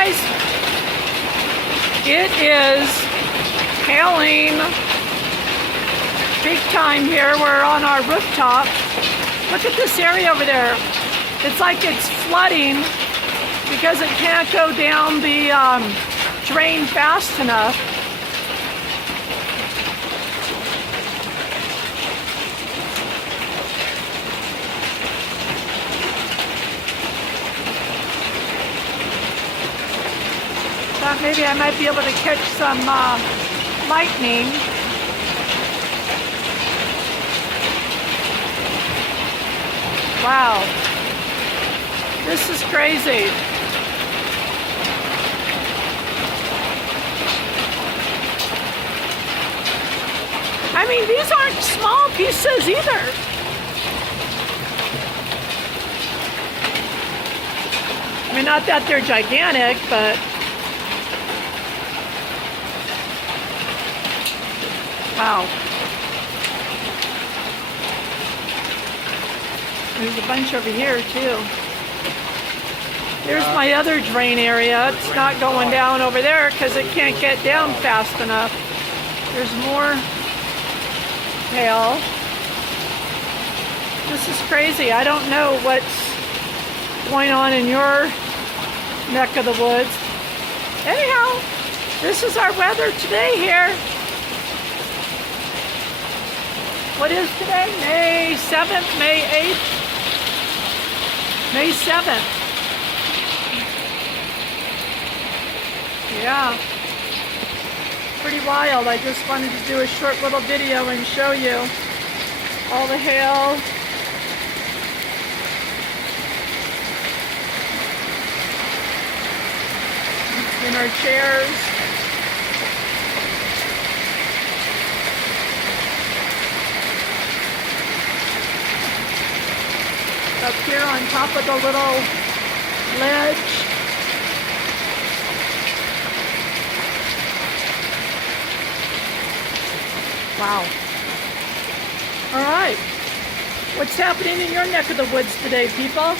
guys, it is hailing big time here. We're on our rooftop. Look at this area over there. It's like it's flooding because it can't go down the drain fast enough. Thought maybe I might be able to catch some lightning. Wow, this is crazy. I mean, these aren't small pieces either. I mean, not that they're gigantic, but wow. There's a bunch over here too. There's my other drain area. It's not going down over there because it can't get down fast enough. There's more hail. This is crazy. I don't know what's going on in your neck of the woods. Anyhow, this is our weather today here. What is today? May 7th, May 8th? May 7th. Yeah. Pretty wild. I just wanted to do a short little video and show you all the hail. In our chairs. Up here on top of the little ledge. Wow. All right. What's happening in your neck of the woods today, people?